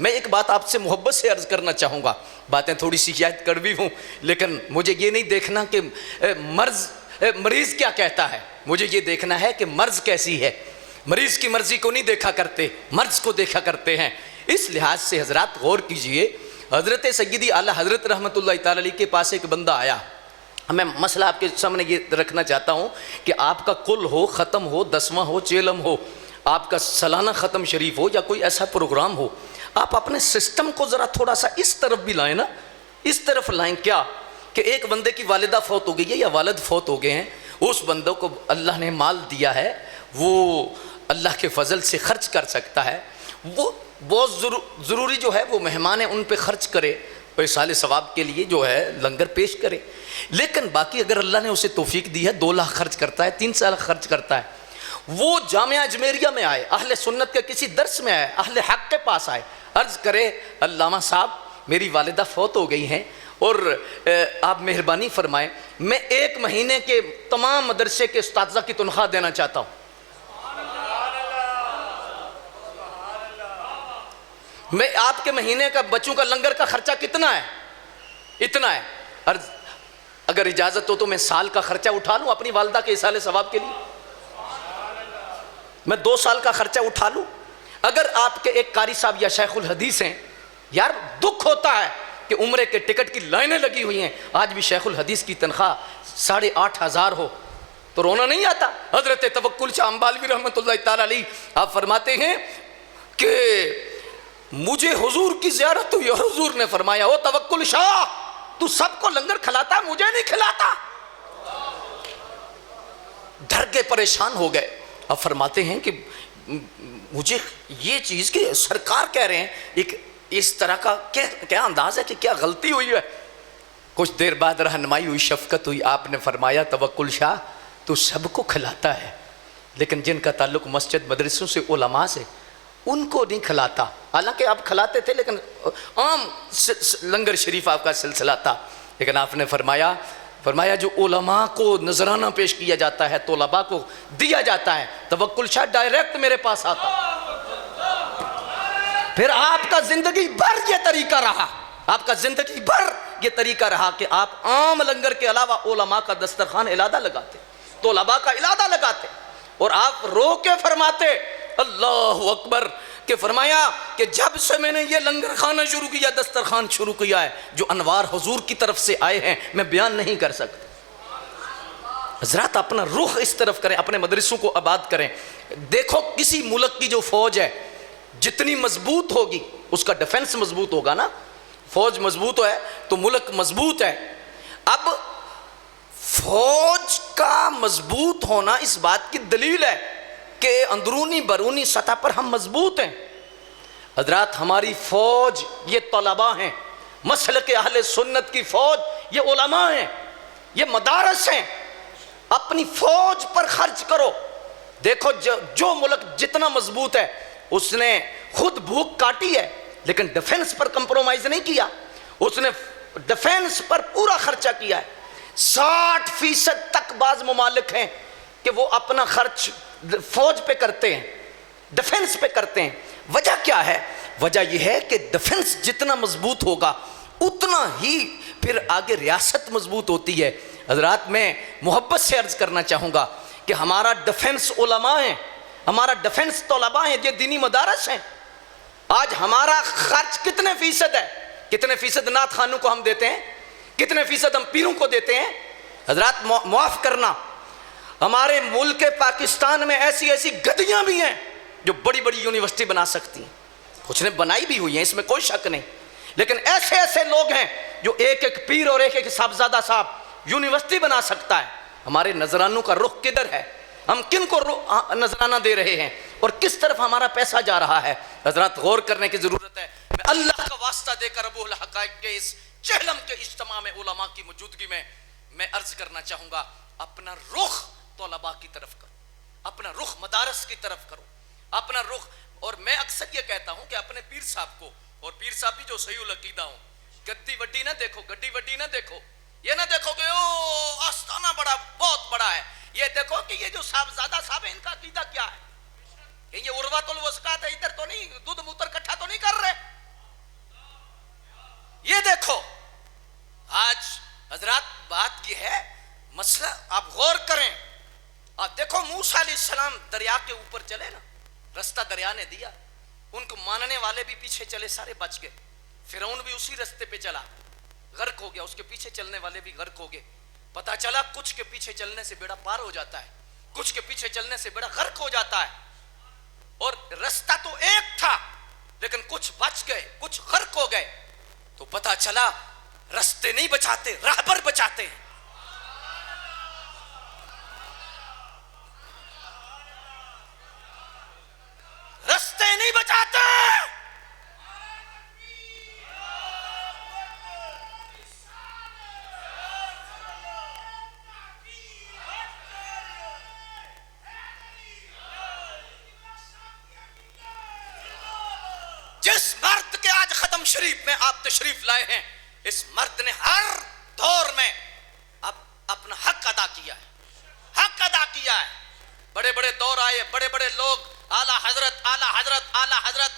میں ایک بات آپ سے محبت سے عرض کرنا چاہوں گا، باتیں تھوڑی سی شاید کڑوی ہوں، لیکن مجھے یہ نہیں دیکھنا کہ مریض کیا کہتا ہے، مجھے یہ دیکھنا ہے کہ مرض کیسی ہے۔ مریض کی مرضی کو نہیں دیکھا کرتے، مرض کو دیکھا کرتے ہیں۔ اس لحاظ سے حضرات غور کیجئے، حضرت سیدی اعلیٰ حضرت رحمۃ اللہ تعالی علیہ کے پاس ایک بندہ آیا۔ میں مسئلہ آپ کے سامنے یہ رکھنا چاہتا ہوں کہ آپ کا کل ہو، ختم ہو، 10واں ہو، چیلم ہو، آپ کا سالانہ ختم شریف ہو یا کوئی ایسا پروگرام ہو، آپ اپنے سسٹم کو ذرا تھوڑا سا اس طرف بھی لائیں نا، اس طرف لائیں کیا کہ ایک بندے کی والدہ فوت ہو گئی ہے یا والد فوت ہو گئے ہیں، اس بندوں کو اللہ نے مال دیا ہے، وہ اللہ کے فضل سے خرچ کر سکتا ہے، وہ بہت ضروری جو ہے وہ مہمان ہیں ان پہ خرچ کرے، سال ثواب کے لیے جو ہے لنگر پیش کرے۔ لیکن باقی اگر اللہ نے اسے توفیق دی ہے 2 لاکھ خرچ کرتا ہے، 3 سال خرچ کرتا ہے، وہ جامعہ اجمیریہ میں آئے، اہل سنت کے کسی درس میں آئے، اہل حق کے پاس آئے، عرض کرے علامہ صاحب میری والدہ فوت ہو گئی ہیں اور آپ مہربانی فرمائیں، میں 1 مہینے کے تمام مدرسے کے اساتذہ کی تنخواہ دینا چاہتا ہوں، میں آپ کے مہینے کا بچوں کا لنگر کا خرچہ کتنا ہے؟ اتنا ہے، عرض اگر اجازت ہو تو میں سال کا خرچہ اٹھا لوں اپنی والدہ کے ایصال ثواب کے لیے، میں 2 سال کا خرچہ اٹھا لوں۔ اگر آپ کے ایک قاری صاحب یا شیخ الحدیث ہیں، یار دکھ ہوتا ہے کہ عمرے کے ٹکٹ کی لائنیں لگی ہوئی ہیں، آج بھی شیخ الحدیث کی تنخواہ 8,500 ہو تو رونا نہیں آتا۔ حضرت توکل شاہ امبالوی رحمۃ اللہ تعالی علیہ آپ فرماتے ہیں کہ مجھے حضور کی زیارت ہوئی اور حضور نے فرمایا او توکل شاہ تو سب کو لنگر کھلاتا مجھے نہیں کھلاتا، ڈر کے پریشان ہو گئے۔ اب فرماتے ہیں کہ مجھے یہ چیز کہ سرکار کہہ رہے ہیں، ایک اس طرح کا کیا انداز ہے کہ کیا غلطی ہوئی ہے۔ کچھ دیر بعد رہنمائی ہوئی، شفقت ہوئی، آپ نے فرمایا توکل شاہ تو سب کو کھلاتا ہے لیکن جن کا تعلق مسجد مدرسوں سے علماء سے ان کو نہیں کھلاتا، حالانکہ آپ کھلاتے تھے لیکن عام لنگر شریف آپ کا سلسلہ تھا، لیکن آپ نے فرمایا جو علماء کو نذرانہ پیش کیا جاتا ہے، طلباء کو دیا جاتا ہے، توکل شاہ ڈائریکٹ میرے پاس آتا۔ پھر آپ کا زندگی بھر یہ طریقہ رہا، آپ کا زندگی بھر یہ طریقہ رہا کہ آپ عام لنگر کے علاوہ علماء کا دسترخوان علادہ لگاتے، طلباء کا علادہ لگاتے، اور آپ رو کے فرماتے اللہ اکبر کہ فرمایا کہ جب سے میں نے یہ لنگر خانہ شروع کیا، دسترخوان شروع کیا ہے، جو انوار حضور کی طرف سے آئے ہیں میں بیان نہیں کر سکتا۔ حضرات اپنا رخ اس طرف کریں، اپنے مدرسوں کو آباد کریں۔ دیکھو کسی ملک کی جو فوج ہے جتنی مضبوط ہوگی اس کا ڈیفنس مضبوط ہوگا نا، فوج مضبوط ہے تو ملک مضبوط ہے۔ اب فوج کا مضبوط ہونا اس بات کی دلیل ہے کہ اندرونی بیرونی سطح پر ہم مضبوط ہیں۔ حضرات ہماری فوج یہ طلباء ہیں، مسلک اہل سنت کی فوج یہ علماء ہیں، یہ مدارس ہیں۔ اپنی فوج پر خرچ کرو۔ دیکھو جو ملک جتنا مضبوط ہے اس نے خود بھوک کاٹی ہے لیکن ڈیفنس پر کمپرومائز نہیں کیا، اس نے ڈیفنس پر پورا خرچہ کیا ہے۔ 60% تک بعض ممالک ہیں کہ وہ اپنا خرچ فوج پہ کرتے ہیں، ڈیفنس پہ کرتے ہیں۔ وجہ کیا ہے؟ وجہ یہ ہے کہ ڈیفنس جتنا مضبوط ہوگا اتنا ہی پھر آگے ریاست مضبوط ہوتی ہے۔ حضرات میں محبت سے عرض کرنا چاہوں گا کہ ہمارا ڈیفنس علماء ہیں، ہمارا ڈیفنس طلباء ہیں، یہ دینی مدارس ہیں۔ آج ہمارا خرچ کتنے فیصد ہے؟ کتنے فیصد نعت خانوں کو ہم دیتے ہیں؟ کتنے فیصد ہم پیروں کو دیتے ہیں؟ حضرات معاف کرنا، ہمارے ملک پاکستان میں ایسی گدیاں بھی ہیں جو بڑی بڑی یونیورسٹی بنا سکتی ہیں، کچھ نے بنائی بھی ہوئی ہیں، اس میں کوئی شک نہیں، لیکن ایسے لوگ ہیں جو ایک پیر اور ایک صاحبزادہ صاحب یونیورسٹی بنا سکتا ہے۔ ہمارے نذرانوں کا رخ کدھر ہے؟ ہم کن کو نذرانہ دے رہے ہیں اور کس طرف ہمارا پیسہ جا رہا ہے؟ حضرات غور کرنے کی ضرورت ہے۔ میں اللہ کا واسطہ دے کر ابو الحقائق کے اس چہلم کے اجتماع میں علماء کی موجودگی میں عرض کرنا چاہوں گا، اپنا رخ طلباء کی طرف کرو، اپنا رخ مدارس کی طرف کرو، اپنا رخ۔ اور میں اکثر یہ کہتا ہوں کہ اپنے پیر صاحب کو، اور پیر صاحب بھی جو صحیح العقیدہ ہوں، گدی وڈی نہ دیکھو، گڈی وڈی نہ دیکھو، یہ نہ دیکھو کہ او آستانہ بہت بڑا ہے، یہ دیکھو کہ یہ جو صاحبزادہ صاحب ہیں ان کا عقیدہ کیا ہے، یہ عروۃ الوثقی ہے، ادھر تو نہیں دودھ موتر کٹھا تو نہیں کر رہے، السلام دریا کے اوپر چلے نا, رستہ دریا نے دیا, ان کو ماننے والے بھی پیچھے چلے, سارے بچ گئے. فرعون بھی اسی رستے پہ چلا, غرق ہو گیا, اس کے پیچھے چلنے والے بھی غرق ہو گئے. پتا چلا کچھ کے پیچھے چلنے سے بیڑا پار ہو جاتا ہے, کچھ کے پیچھے چلنے سے بیڑا غرق ہو جاتا ہے. اور رستہ تو ایک تھا لیکن کچھ بچ گئے, کچھ غرق ہو گئے. تو پتا چلا رستے نہیں بچاتے, راہبر بچاتے ہیں. رستے نہیں بچاتے, جس مرد کے آج ختم شریف میں آپ تشریف لائے ہیں, اس مرد نے ہر دور میں اپنا حق ادا کیا ہے, حق ادا کیا ہے. بڑے بڑے دور آئے, بڑے بڑے لوگ, اعلیٰ حضرت اعلیٰ حضرت اعلیٰ حضرت,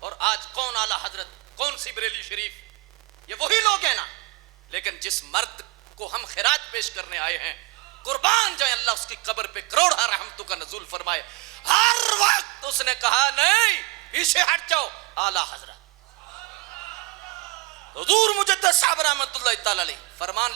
اور آج کون اعلیٰ حضرت, کون سی بریلی شریف, یہ وہی لوگ ہیں نا. لیکن جس مرد کو ہم خراج پیش کرنے آئے ہیں, قربان جائیں اللہ اس کی قبر پہ کروڑا رحمتوں کا نزول فرمائے, ہر وقت اس نے کہا نہیں پیچھے ہٹ جاؤ, اعلیٰ حضرت. حضور مجدد صاحب رحمت اللہ تعالی علیہ فرمان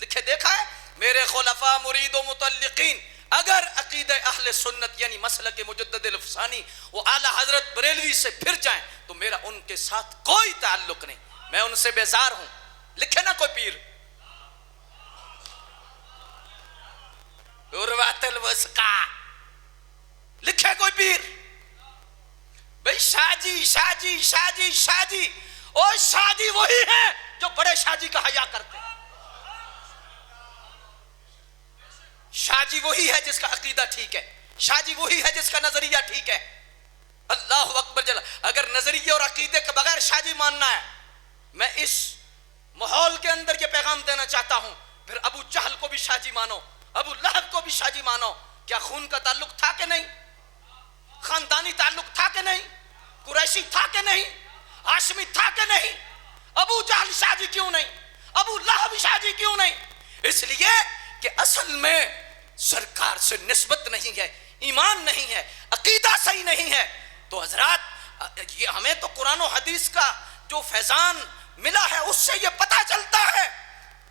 لکھے دیکھا ہے, میرے خلفاء مرید و متعلقین اگر عقیدہ اہل سنت یعنی مسلک مجدد الافسانی وہ اعلیٰ حضرت بریلوی سے پھر جائیں تو میرا ان کے ساتھ کوئی تعلق نہیں, میں ان سے بیزار ہوں. لکھے نا کوئی پیر, عروۃ الوثقی, لکھے کوئی پیر, بھئی شاہ جی شاہ جی شاہ جی شاہ جی, اور شاہ جی وہی ہیں جو بڑے شاہ جی کا حیا کرتے ہیں. شاہ جی وہی ہے جس کا عقیدہ ٹھیک ہے, شاہ جی وہی ہے جس کا نظریہ ٹھیک ہے. اللہ اکبر جل. اگر نظریے اور عقیدے کے بغیر شاہ جی ماننا ہے, میں اس ماحول کے اندر یہ پیغام دینا چاہتا ہوں, پھر ابو جہل کو بھی شاہ جی مانو, ابو لہب کو بھی شاہ جی مانو. کیا خون کا تعلق تھا کہ نہیں, خاندانی تعلق تھا کہ نہیں, قریشی تھا کہ نہیں, ہاشمی تھا کہ نہیں, ابو جہل شاہ جی کیوں نہیں, ابو لہب شاہ جی کیوں نہیں؟ اس لیے کہ اصل میں سرکار سے نسبت نہیں ہے, ایمان نہیں ہے, عقیدہ صحیح نہیں ہے. تو حضرات یہ ہمیں تو قرآن و حدیث کا جو فیضان ملا ہے اس سے یہ پتا چلتا ہے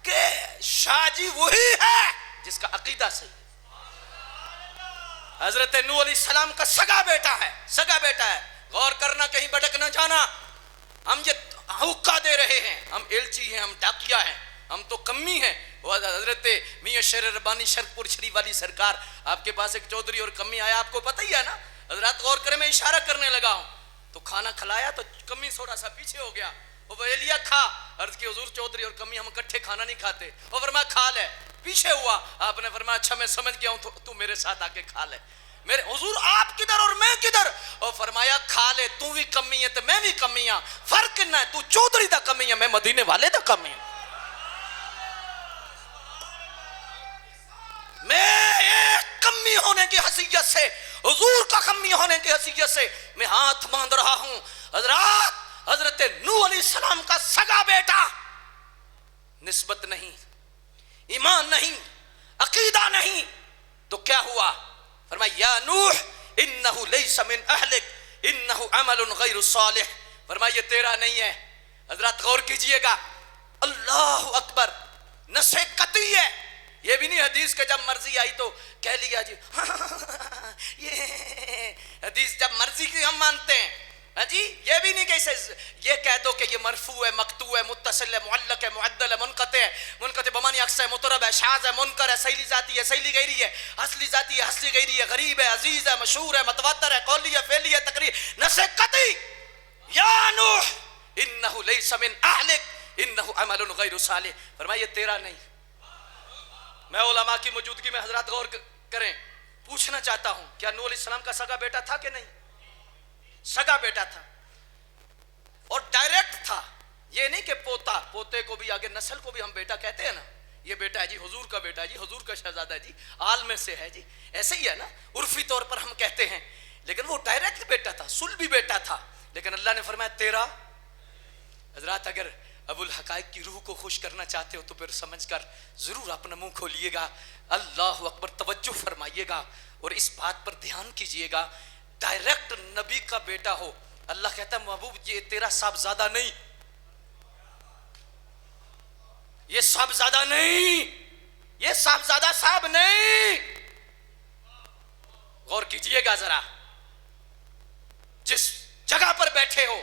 کہ شاہ جی وہی ہے جس کا عقیدہ صحیح ہے. حضرت نوح علیہ السلام کا سگا بیٹا ہے, سگا بیٹا ہے. غور کرنا, کہیں بھٹک نہ جانا. ہم یہ حقہ دے رہے ہیں, ہم ایلچی ہیں, ہم ڈاکیہ ہیں, ہم تو کمی ہیں. حضرت میاں شیر ربانی شرپور شریف والی سرکار, آپ کے پاس ایک چودھری اور کمی آیا, آپ کو پتہ ہی ہے نا. حضرات غور کریں, میں اشارہ کرنے لگا ہوں تو کھانا کھلایا تو کمی تھوڑا سا پیچھے ہو گیا, وہ لیا کھا. عرض کی حضور چودھری اور کمی ہم اکٹھے کھانا نہیں کھاتے. وہ فرمایا کھا لے, پیچھے ہوا. آپ نے فرمایا اچھا میں سمجھ گیا ہوں, تو میرے ساتھ آ کے کھا لے. میرے حضور آپ کدھر اور میں کدھر؟ اور فرمایا کھا لے, تو بھی کمی ہے تو میں بھی کمی ہاں, فرق نہ ہے, تو چودھری دا کمی ہے, میں مدینے والے دا کمی ہوں. میں ایک کمی ہونے کی حیثیت سے, حضور کا کمی ہونے کی حیثیت سے میں ہاتھ باندھ رہا ہوں. حضرات حضرت نوح علیہ السلام کا سگا بیٹا, نسبت نہیں, ایمان نہیں, عقیدہ نہیں, تو کیا ہوا؟ فرمایا یا نوح انہو لیس من اہلک انہو عمل غیر صالح. فرمایا یہ تیرا نہیں ہے. حضرات غور کیجئے گا, اللہ اکبر, نصح قطعی ہے. یہ بھی نہیں حدیث کہ جب مرضی آئی تو کہہ لیا جی یہ حدیث جب مرضی کی ہم مانتے ہیں جی. یہ بھی نہیں کہ اسے یہ کہہ دو کہ یہ مرفوع ہے, مقطوع ہے, متصل ہے, معلق ہے, معدل ہے, منقطع ہے. منقطع بمعنی اقص ہے, مطرب ہے, شاذ ہے, منکر ہے, سیلی ذاتی ہے, سیلی غیری ہے, حسلی ذاتی ہے, حسلی غیری ہے, غریب ہے, عزیز ہے, مشہور ہے, متواتر ہے, قولی ہے, فعلی ہے, تقریر. نصح قطعی یا نوح انہو لیس من اہلک انہو عمل غیر صالح. فرمایا یہ تیرا نہیں. میں علماء کی موجودگی میں حضرات غور کریں, پوچھنا چاہتا ہوں کیا نوح علیہ السلام کا سگا بیٹا تھا کہ نہیں؟ سگا بیٹا تھا اور ڈائریکٹ تھا. یہ نہیں کہ پوتا, پوتے کو بھی آگے نسل کو بھی ہم بیٹا کہتے ہیں نا, یہ بیٹا ہے جی حضور کا بیٹا ہے جی, حضور کا شہزادہ ہے جی, آل میں سے ہے جی, ایسے ہی ہے نا عرفی طور پر ہم کہتے ہیں. لیکن وہ ڈائریکٹ بیٹا تھا, صلبی بیٹا تھا. لیکن اللہ نے فرمایا تیرا. حضرات ابو الحقائق کی روح کو خوش کرنا چاہتے ہو تو پھر سمجھ کر ضرور اپنا منہ کھولیے گا, اللہ اکبر, توجہ فرمائیے گا اور اس بات پر دھیان کیجئے گا. ڈائریکٹ نبی کا بیٹا ہو, اللہ کہتا ہے محبوب یہ تیرا صاحبزادہ نہیں, یہ صاحبزادہ نہیں, یہ صاحبزادہ صاحب نہیں. غور کیجئے گا ذرا, جس جگہ پر بیٹھے ہو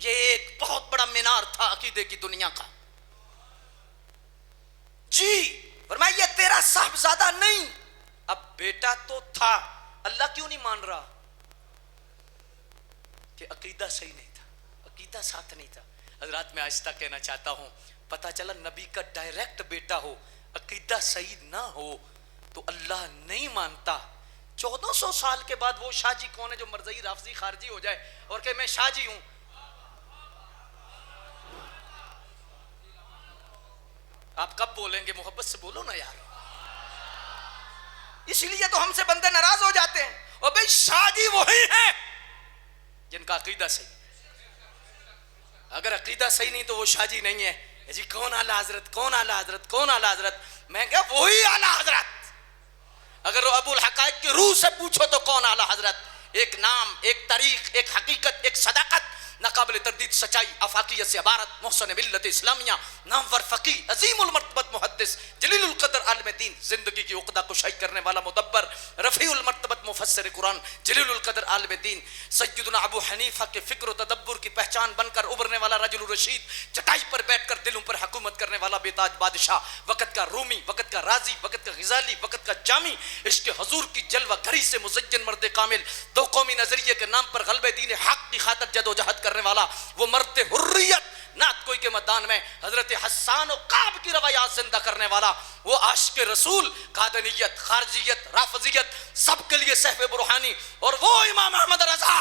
یہ ایک بہت بڑا مینار تھا عقیدے کی دنیا کا. جی فرمایا یہ تیرا صاحبزادہ نہیں. اب بیٹا تو تھا, اللہ کیوں نہیں مان رہا؟ کہ عقیدہ صحیح نہیں تھا, عقیدہ ساتھ نہیں تھا. حضرات میں آہستہ کہنا چاہتا ہوں, پتہ چلا نبی کا ڈائریکٹ بیٹا ہو, عقیدہ صحیح نہ ہو تو اللہ نہیں مانتا. 1400 سال کے بعد وہ شاہ جی کون ہے جو مرزائی رافضی خارجی ہو جائے اور کہ میں شاہ جی ہوں؟ آپ کب بولیں گے؟ محبت سے بولو نا یار. اس لیے تو ہم سے بندے ناراض ہو جاتے ہیں. اور بھئی شاہ جی وہی ہیں جن کا عقیدہ صحیح. اگر عقیدہ صحیح نہیں تو وہ شاہ جی نہیں ہے. جی کون اعلیٰ حضرت, کون اعلیٰ حضرت, کون اعلیٰ حضرت؟ میں کہا وہی اعلیٰ حضرت. اگر ابو الحقائق کی روح سے پوچھو تو کون اعلیٰ حضرت؟ ایک نام, ایک تاریخ, ایک حقیقت, ایک صداقت, ناقابل تردید سچائی, افاقیت سے عبارت, محسن ملت اسلامیہ, نامور فقی, عظیم المرتبت محدث, جلیل القدر عالم دین, زندگی کی عقدہ کشائی کرنے والا مدبر, رفیع المرتبت مفسر قرآن, جلیل القدر عالم دین, سیدنا ابو حنیفہ کے فکر و تدبر کی پہچان بن کر ابھرنے والا رجل الرشید, چٹائی پر بیٹھ کر دلوں پر حکومت کرنے والا بے تاج بادشاہ, وقت کا رومی, وقت کا رازی, وقت کا غزالی, وقت کا جامی, عشق حضور کی جلوہ گھری سے مزین مرد کامل, دو قومی نظریے کے نام پر غلبہ دین حق کی خاطر جد و جہد کرنے والا, وہ مرد حریت, نعت کوئی کے میدان میں حضرت حسان و قعب کی روایات زندہ کرنے والا, وہ عاشق رسول, قادنیت, خارجیت, رافضیت, سب کے لیے سیف برہانی, اور وہ امام احمد رضا.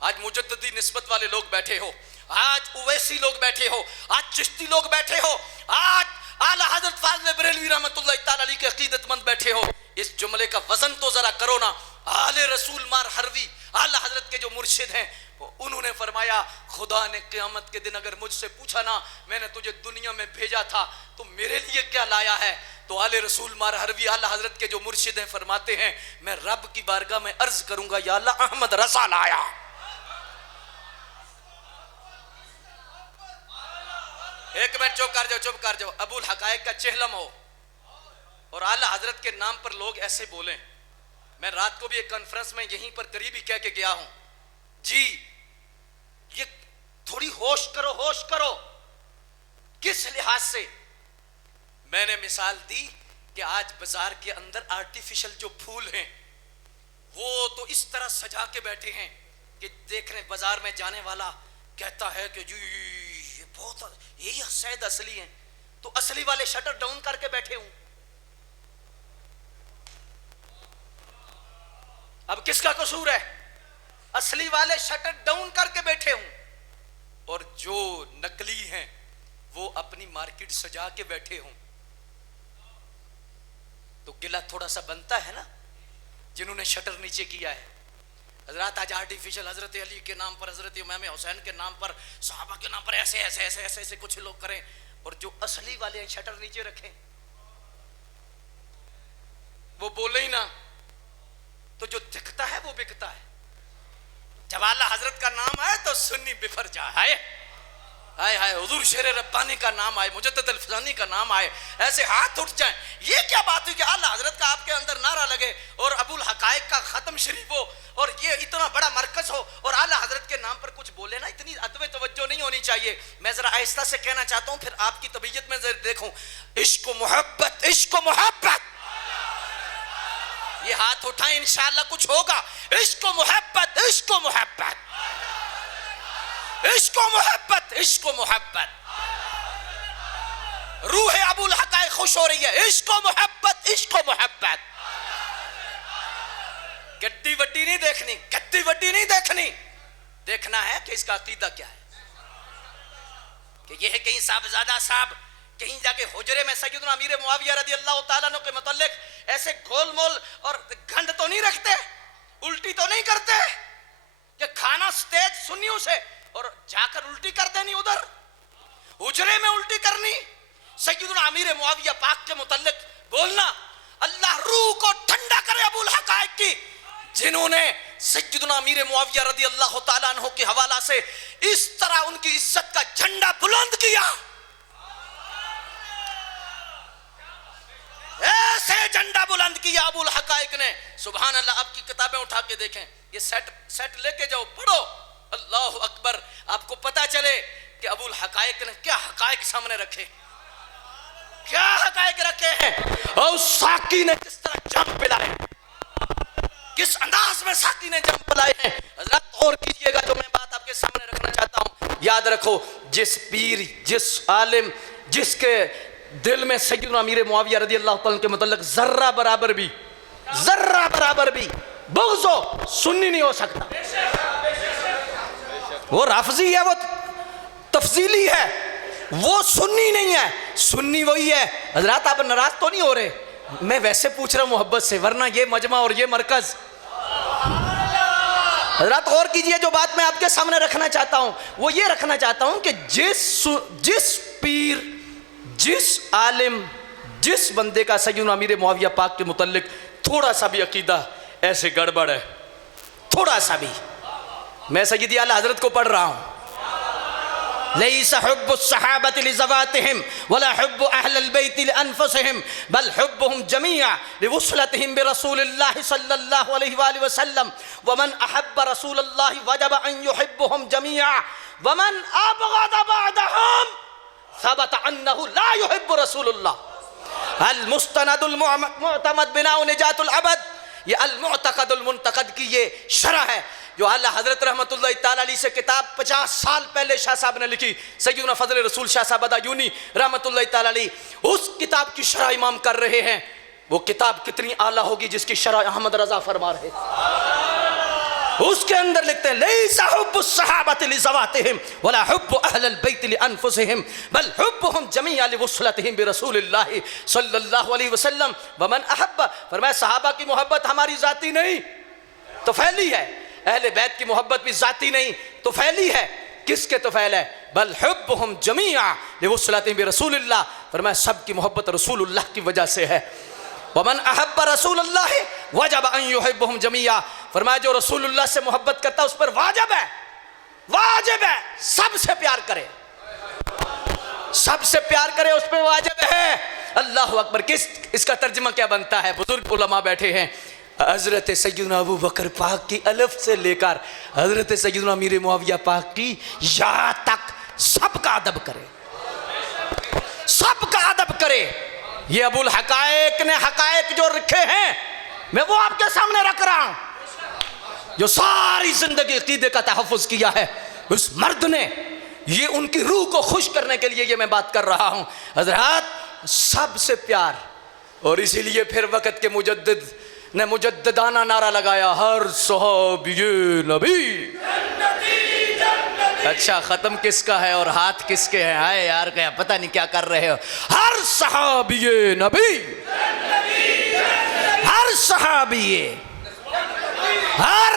آج مجددی نسبت والے لوگ بیٹھے ہو, آج اویسی لوگ بیٹھے ہو, آج چشتی لوگ بیٹھے ہو, آج اعلیٰ حضرت فاضل بریلوی رحمت اللہ تعالی علیہ کے عقیدت مند بیٹھے ہو. اس جملے کا وزن تو ذرا کرو نا. آل رسول مار حروی اعلیٰ حضرت کے جو مرشد ہیں, انہوں نے فرمایا خدا نے قیامت کے دن اگر مجھ سے پوچھا نا میں نے تجھے دنیا میں بھیجا تھا تو میرے لیے کیا لایا ہے, تو آل رسول مار حروی اعلیٰ حضرت کے جو مرشد ہیں فرماتے ہیں میں رب کی بارگاہ میں عرض کروں گا یا اللہ احمد رضا لایا. ایک منٹ چپ کر جاؤ, چپ کر جاؤ. ابو الحقائق کا چہلم ہو اور اعلیٰ حضرت کے نام پر لوگ ایسے بولیں. میں رات کو بھی ایک کانفرنس میں یہیں پر قریبی کہہ کے گیا ہوں, جی یہ تھوڑی ہوش کرو, ہوش کرو. کس لحاظ سے؟ میں نے مثال دی کہ آج بازار کے اندر آرٹیفیشل جو پھول ہیں وہ تو اس طرح سجا کے بیٹھے ہیں کہ دیکھنے بازار میں جانے والا کہتا ہے کہ جی یہ بہت, یہی شاید اصلی ہیں, تو اصلی والے شٹر ڈاؤن کر کے بیٹھے ہوں. اب کس کا قصور ہے؟ اصلی والے شٹر ڈاؤن کر کے بیٹھے ہوں, اور جو نقلی ہیں وہ اپنی مارکیٹ سجا کے بیٹھے ہوں. تو گلہ تھوڑا سا بنتا ہے نا جنہوں نے شٹر نیچے کیا ہے. حضرات آج آرٹیفیشل حضرت علی کے نام پر, حضرت امام حسین کے نام پر, صحابہ کے نام پر ایسے ایسے ایسے ایسے ایسے کچھ لوگ کریں, اور جو اصلی والے ہیں شٹر نیچے رکھیں, وہ بولے ہی نا تو جو دکھتا ہے وہ بکتا ہے. جب اعلیٰ حضرت کا نام آئے تو سنی بفر جائے, ہائے ہائے حضور شیر ربانی کا نام آئے, مجدد الفزانی کا نام آئے, ایسے ہاتھ اٹھ جائیں. یہ کیا بات ہوئی کہ اعلیٰ حضرت کا آپ کے اندر نعرہ لگے اور ابو الحقائق کا ختم شریف ہو اور یہ اتنا بڑا مرکز ہو اور اعلیٰ حضرت کے نام پر کچھ بولے نا. اتنی ادب توجہ نہیں ہونی چاہیے. میں ذرا آہستہ سے کہنا چاہتا ہوں پھر آپ کی طبیعت میں ذرا دیکھوں. عشق و محبت, عشق و محبت, یہ ہاتھ اٹھائیں انشاءاللہ کچھ ہوگا. عشق و محبت, عشق و محبت, عشق و محبت, عشق و محبت. روح ابو الحقائق خوش ہو رہی ہے. عشق و محبت, عشق و محبت. گڈی وڈی نہیں دیکھنی, گڈی وڈی نہیں دیکھنی, دیکھنا ہے کہ اس کا عقیدہ کیا ہے. کہ یہ ہے کہیں صاحبزادہ صاحب کہیں جا کے حجرے میں سیدنا امیر معاویہ رضی اللہ تعالیٰ عنہ کے متعلق ایسے گول مول اور گھنڈ تو نہیں رکھتے, الٹی تو نہیں کرتے کہ کھانا سٹیج سنیوں سے اور جا کر الٹی کر دینی ادھر. حجرے میں الٹی کرنی، سیدنا امیر معاویہ پاک کے متعلق بولنا، اللہ روح کو ٹھنڈا کرے ابو الحقائق کی، جنہوں نے سیدنا امیر معاویہ رضی اللہ تعالیٰ عنہ کے حوالہ سے اس طرح ان کی عزت کا جھنڈا بلند کیا، ایسے جھنڈا بلند کیا ابو الحقائق نے، سبحان اللہ۔ آپ کی کتابیں اٹھا کے دیکھیں، یہ سیٹ لے کے جاؤ، پڑھو، اللہ اکبر، آپ کو پتا چلے کہ ابو الحقائق نے کیا حقائق سامنے رکھے، کیا حقائق رکھے ہیں، اور ساقی نے کس طرح جام پلائے، کس انداز میں ساقی نے جام پلائے ہیں۔ حضرات غور کیجئے گا، جو میں بات آپ کے سامنے رکھنا چاہتا ہوں، یاد رکھو، جس پیر، جس عالم، جس کے دل میں سیدنا امیر معاویہ رضی اللہ تعالیٰ کے متعلق ذرہ برابر بھی بغض ہو، سنی نہیں ہو سکتا، وہ رافضی ہے، وہ تفضیلی ہے، وہ سنی نہیں ہے، سنی وہی ہے۔ حضرات آپ ناراض تو نہیں ہو رہے، میں ویسے پوچھ رہا ہوں محبت سے، ورنہ یہ مجمع اور یہ مرکز۔ حضرات غور کیجئے، جو بات میں آپ کے سامنے رکھنا چاہتا ہوں وہ یہ رکھنا چاہتا ہوں کہ جس پیر، جس عالم، جس بندے کا سیدنا امیر معاویہ پاک کے متعلق تھوڑا سا بھی عقیدہ ایسے گڑبڑ ہے، تھوڑا سا بھی، میں سیدی اعلیٰ حضرت کو پڑھ رہا ہوں، ليس حب الصحابة لزواتهم ولا حب أهل البيت لأنفسهم بل حبهم جميعا لوصلتهم برسول الله صلى الله عليه وآله وسلم ومن أحب رسول الله وجب أن يحبهم جميعا ومن أبغض بعدهم ثبت أنه لا يحب رسول الله المستند المعتمد بناء نجات العبد، یہ المعتقد المنتقد کی یہ شرح ہے جو اعلیٰ حضرت رحمت اللہ تعالیٰ علیہ سے کتاب 50 سال پہلے شاہ صاحب نے لکھی، سیدنا فضل رسول شاہ صاحب ادایونی رحمت اللہ تعالیٰ علیہ، اس کتاب کی شرح امام کر رہے ہیں۔ وہ کتاب کتنی اعلیٰ ہوگی جس کی شرح احمد رضا فرما رہے، اس کے اندر لکھتے ہیں لیس حب الصحابۃ لذواتہم ولا حب اہل البیت لانفسہم بل حبہم جمیعا لوصلتہم برسول اللہ صلی اللہ علیہ وسلم ومن احب، فرمایا صحابہ کی محبت ہماری ذاتی نہیں تو پھیلی ہے، اہل بیت کی محبت بھی ذاتی نہیں تو پھیلی ہے، کس کے تو پھیل ہے، بل حبہم جمیعا لوصلتہم برسول اللہ، فرمایا سب کی محبت رسول اللہ کی وجہ سے ہے، ومن احب رسول اللہ وجب ان یحبہم جمیعا، فرمایا جو رسول اللہ سے محبت کرتا ہے اس پر واجب ہے سب سے پیار کرے، سب سے پیار کرے، اس پہ واجب ہے۔ اللہ اکبر، اس کا ترجمہ کیا بنتا ہے؟ بزرگ علماء بیٹھے ہیں، حضرت سیدنا ابو بکر پاک کی الف سے لے کر حضرت سیدنا امیر معاویہ پاک کی یا تک سب کا ادب کرے، سب کا ادب کرے۔ یہ ابو الحقائق نے حقائق جو رکھے ہیں میں وہ آپ کے سامنے رکھ رہا ہوں، جو ساری زندگی عقیدے کا تحفظ کیا ہے اس مرد نے، یہ ان کی روح کو خوش کرنے کے لیے یہ میں بات کر رہا ہوں۔ حضرات سب سے پیار، اور اسی لیے پھر وقت کے مجدد نے مجددانہ نعرہ لگایا، ہر صحابی نبی۔ اچھا ختم کس کا ہے اور ہاتھ کس کے ہیں؟ ہائے یار کیا پتہ نہیں کیا کر رہے ہو۔ ہر صحابی نبی، ہر صحابی، ہر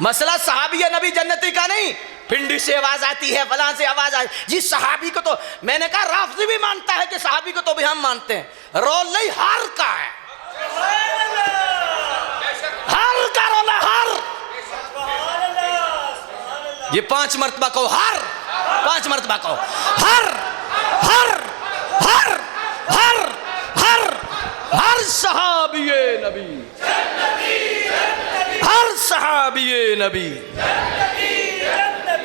مسئلہ صحابی نبی جنتی کا نہیں، پنڈی سے آواز آتی ہے، فلاں سے آواز آتی ہے، جی صحابی کو تو میں نے کہا رافضی بھی مانتا ہے کہ صحابی کو تو بھی ہم مانتے ہیں، رول نہیں ہر کا ہے، ہر کا رول ہے، ہر، یہ 5 مرتبہ کہو، ہر 5 مرتبہ کہو، ہر صحابی نبی، ہر صحابی نبی۔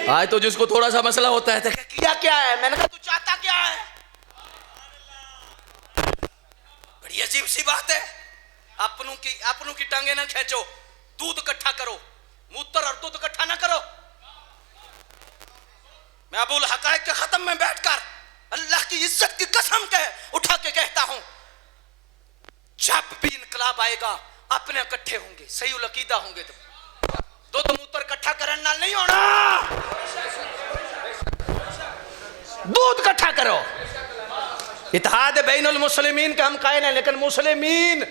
آج تو جس کو تھوڑا سا مسئلہ ہوتا ہے کیا کیا ہے، میں نے کہا تو چاہتا کیا ہے؟ بڑی عجیب سی بات ہے، اپنوں کی ٹانگیں نہ کھینچو، دودھ اکٹھا کرو، موتر اور دودھ اکٹھا نہ کرو۔ میں ابو الحقائق کے ختم میں بیٹھ کر اللہ کی عزت کی قسم اٹھا کے کہتا ہوں، جب بھی انقلاب آئے گا اپنے اکٹھے ہوں گے، صحیح العقیدہ ہوں گے، تو موتر اکٹھا کرنے نال نہیں ہونا، دودھ اکٹھا کرو۔ اتحاد بین المسلمین کا ہم قائل ہیں، لیکن مسلمین